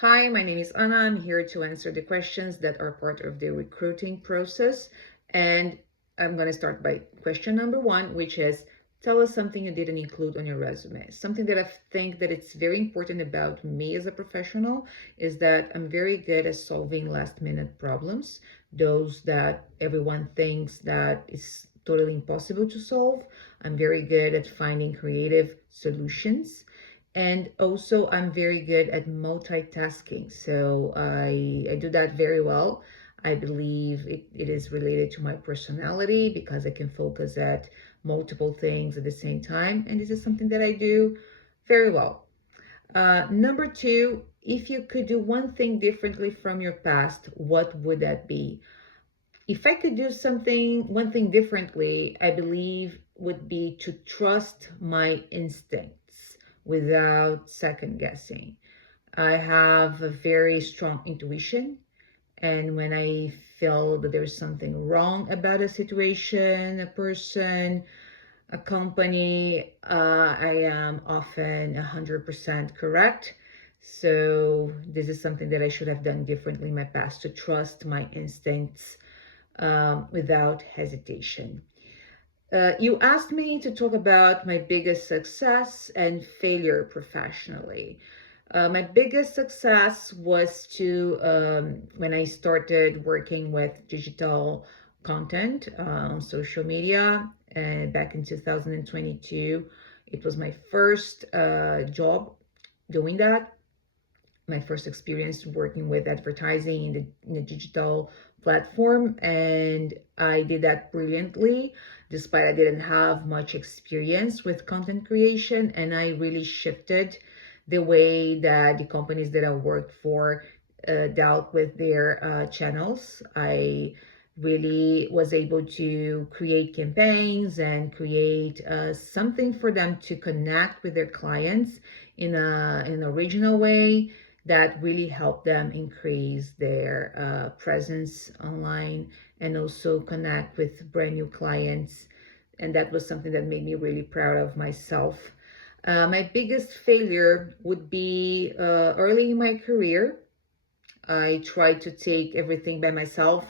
Hi, my name is Anna. I'm here to answer the questions that are part of the recruiting process. And I'm going to start by question number one, which is tell us something you didn't include on your resume. Something that I think that it's very important about me as a professional is that I'm very good at solving last minute problems, those that everyone thinks that is totally impossible to solve. I'm very good at finding creative solutions, and also I'm very good at multitasking, so I do that very well. I believe it is related to my personality because I can focus at multiple things at the same time, and this is something that I do very well. Number two, if you could do one thing differently from your past, what would that be? If I could do one thing differently, I believe would be to trust my instincts without second guessing. I have a very strong intuition, and when I feel that there's something wrong about a situation, a person, a company, I am often 100% correct. So this is something that I should have done differently in my past, to trust my instincts without hesitation. You asked me to talk about my biggest success and failure professionally. My biggest success was when I started working with digital content on social media, and back in 2022. It was my first job doing that, my first experience working with advertising in the digital platform, and I did that brilliantly despite I didn't have much experience with content creation. And I really shifted the way that the companies that I worked for dealt with their channels. I really was able to create campaigns and create something for them to connect with their clients in an original way that really helped them increase their presence online and also connect with brand new clients. And that was something that made me really proud of myself. My biggest failure would be early in my career. I tried to take everything by myself,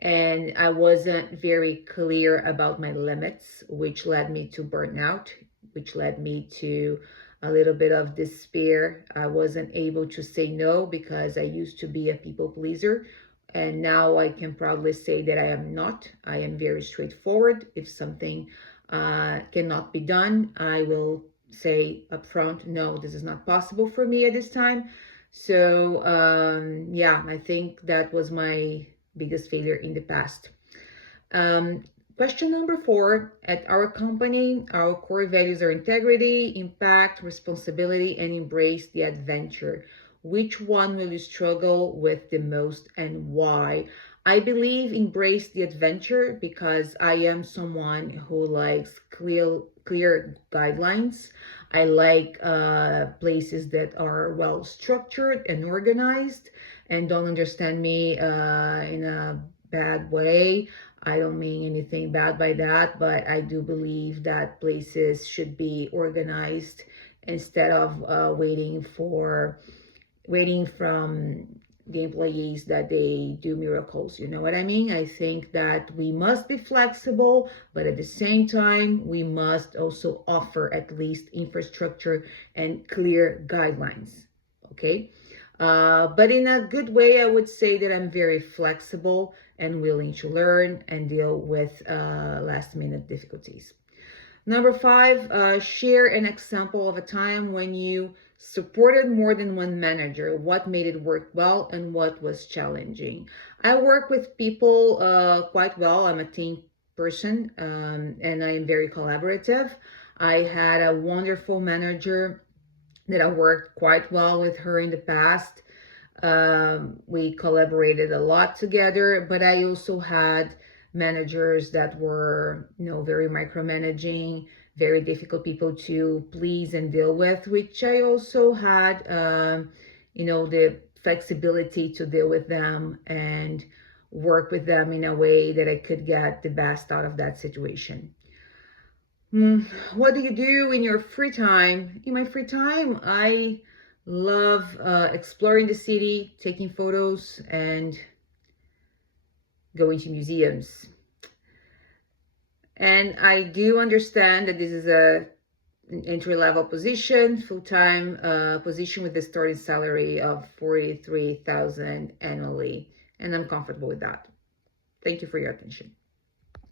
and I wasn't very clear about my limits, which led me to burnout, which led me to a little bit of despair. I wasn't able to say no because I used to be a people pleaser. And now I can proudly say that I am not. I am very straightforward. If something cannot be done, I will say upfront, no, this is not possible for me at this time. So, yeah, I think that was my biggest failure in the past. Um, Question number four, at our company, our core values are integrity, impact, responsibility, and embrace the adventure. Which one will you struggle with the most and why? I believe embrace the adventure because I am someone who likes clear guidelines. I like places that are well structured and organized, and don't understand me in a bad way. I don't mean anything bad by that, but I do believe that places should be organized instead of waiting from the employees that they do miracles. You know what I mean? I think that we must be flexible, but at the same time, we must also offer at least infrastructure and clear guidelines. Okay. But in a good way, I would say that I'm very flexible and willing to learn and deal with last minute difficulties. Number five, share an example of a time when you supported more than one manager. What made it work well and what was challenging? I work with people quite well. I'm a team person, and I am very collaborative. I had a wonderful manager that I worked quite well with her in the past. We collaborated a lot together, but I also had managers that were, very micromanaging, very difficult people to please and deal with, which I also had, the flexibility to deal with them and work with them in a way that I could get the best out of that situation. What do you do in your free time? In my free time, I Love exploring the city, taking photos, and going to museums. And I do understand that this is an entry-level position, full-time position with a starting salary of $43,000 annually, and I'm comfortable with that. Thank you for your attention.